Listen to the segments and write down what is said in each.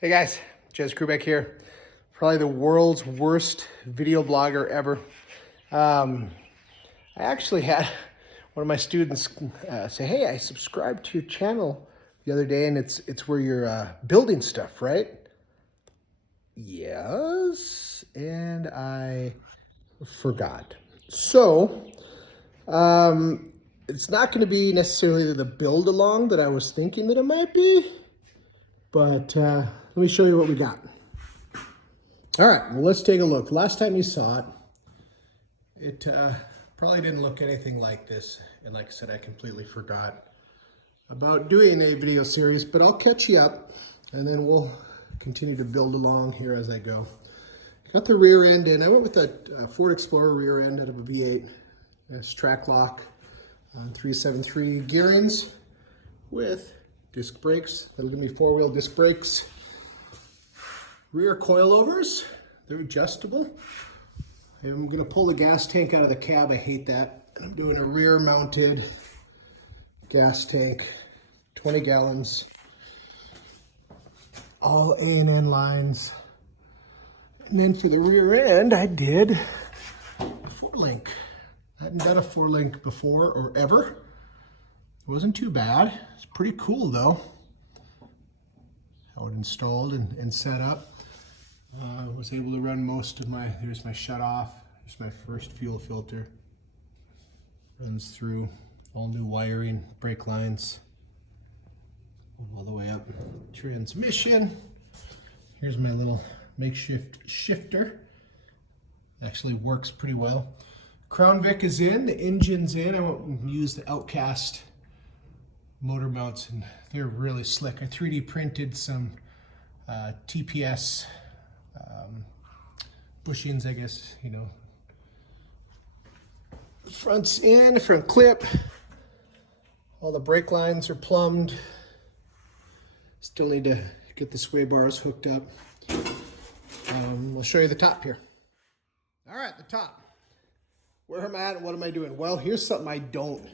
Hey guys, Jez Krubeck here. Probably the world's worst video blogger ever. I actually had one of my students say, "Hey, I subscribed to your channel the other day, and it's where you're building stuff, right?" Yes, and I forgot. So it's not going to be necessarily the build along that I was thinking that it might be. But let me show you what we got. All right, well, let's take a look. Last time you saw it, probably didn't look anything like this. And like I said, I completely forgot about doing a video series, but I'll catch you up and then we'll continue to build along here as I go. Got the rear end in. I went with a Ford Explorer rear end out of a V8. It's track lock on 373 gearings with disc brakes. That'll give me four-wheel disc brakes. Rear coilovers, they're adjustable. I'm gonna pull the gas tank out of the cab. I hate that. And I'm doing a rear mounted gas tank, 20 gallons, all A&N lines. And then for the rear end, I did a 4-link. I hadn't done a 4-link before or ever. It wasn't too bad. It's pretty cool though. How it installed and set up. I was able to run most of there's my shut off. There's my first fuel filter. Runs through all new wiring, brake lines, all the way up. Transmission. Here's my little makeshift shifter. Actually works pretty well. Crown Vic is in, the engine's in. I won't use the Outcast motor mounts, and they're really slick. I 3D printed some TPS bushings, I guess, you know. Front's in, front clip. All the brake lines are plumbed. Still need to get the sway bars hooked up. I'll show you the top here. All right, the top. Where am I at and what am I doing? Well, here's something I don't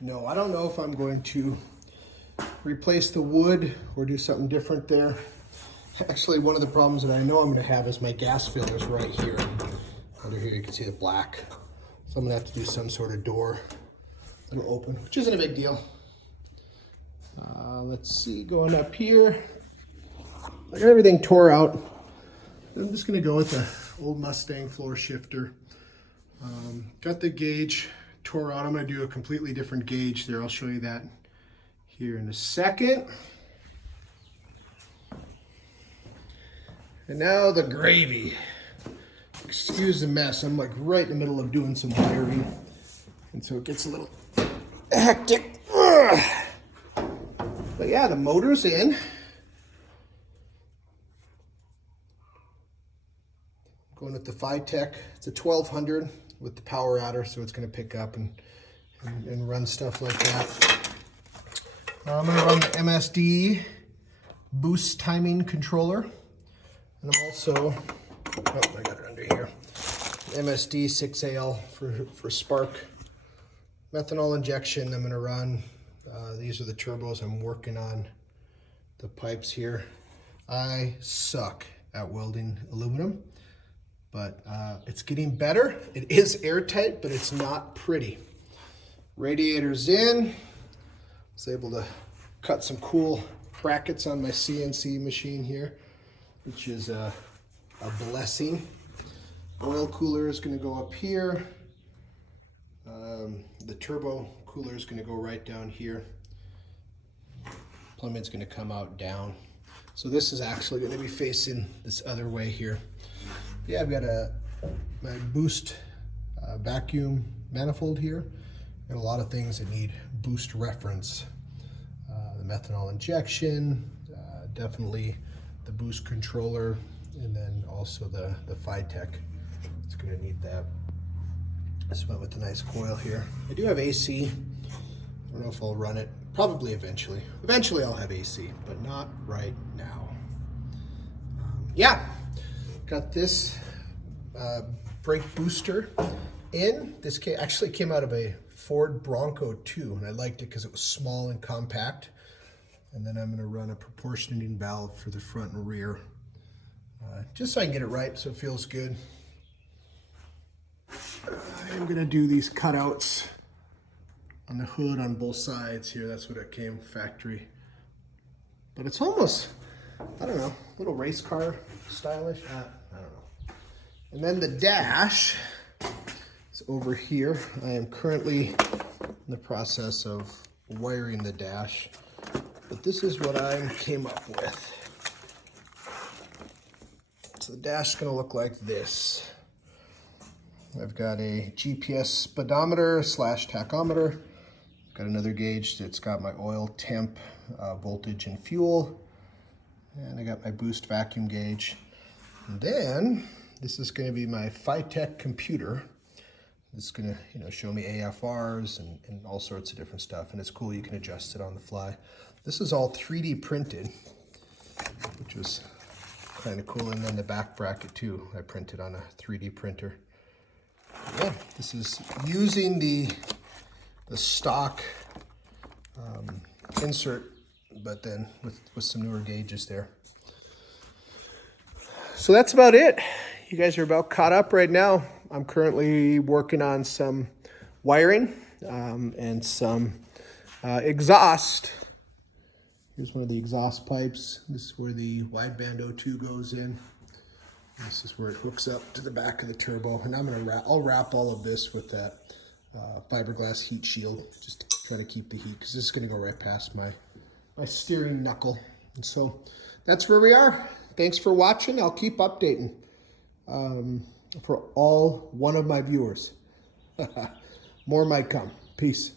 know. I don't know if I'm going to replace the wood or do something different there. Actually, one of the problems that I know I'm going to have is my gas fillers right here. Under here you can see the black. So I'm going to have to do some sort of door that'll open, which isn't a big deal. Let's see, going up here. I got everything tore out. I'm just going to go with the old Mustang floor shifter. Got the gauge tore out. I'm going to do a completely different gauge there. I'll show you that here in a second. And now the gravy. Excuse the mess. I'm like right in the middle of doing some wiring, and so it gets a little hectic. Ugh. But yeah, the motor's in. Going with the Phytech. It's a 1200 with the power adder, so it's going to pick up and run stuff like that. I'm going to run the MSD boost timing controller. And I'm also, oh, I got it under here, MSD 6AL for spark. Methanol injection I'm going to run. These are the turbos. I'm working on the pipes here. I suck at welding aluminum, but it's getting better. It is airtight, but it's not pretty. Radiator's in. I was able to cut some cool brackets on my CNC machine here, which is a blessing. Oil cooler is going to go up here. The turbo cooler is going to go right down here. Plumbing's going to come out down. So this is actually going to be facing this other way here. Yeah, I've got my boost vacuum manifold here. Got a lot of things that need boost reference. The methanol injection, definitely the boost controller, and then also the Phytech. It's going to need that. This went with a nice coil here. I do have AC. I don't know if I'll run it. Probably eventually. Eventually I'll have AC, but not right now. Yeah, got this brake booster in. This actually came out of a Ford Bronco 2, and I liked it because it was small and compact. And then I'm going to run a proportioning valve for the front and rear, just so I can get it right so it feels good. I am going to do these cutouts on the hood on both sides here. That's what it came factory. But it's almost, I don't know, a little race car stylish. I don't know. And then the dash is over here. I am currently in the process of wiring the dash. But this is what I came up with. So the dash is going to look like this. I've got a GPS speedometer / tachometer. Got another gauge that's got my oil temp, voltage, and fuel. And I got my boost vacuum gauge. And then this is going to be my Phytech computer. It's going to, show me AFRs and all sorts of different stuff. And it's cool, you can adjust it on the fly. This is all 3D printed, which was kind of cool. And then the back bracket too, I printed on a 3D printer. Yeah, this is using the stock insert, but then with some newer gauges there. So that's about it. You guys are about caught up right now. I'm currently working on some wiring and some exhaust. Here's one of the exhaust pipes. This is where the wideband O2 goes in. This is where it hooks up to the back of the turbo. And I'll wrap all of this with that fiberglass heat shield, just to try to keep the heat, because this is going to go right past my steering knuckle. And so that's where we are. Thanks for watching. I'll keep updating for all one of my viewers. More might come. Peace.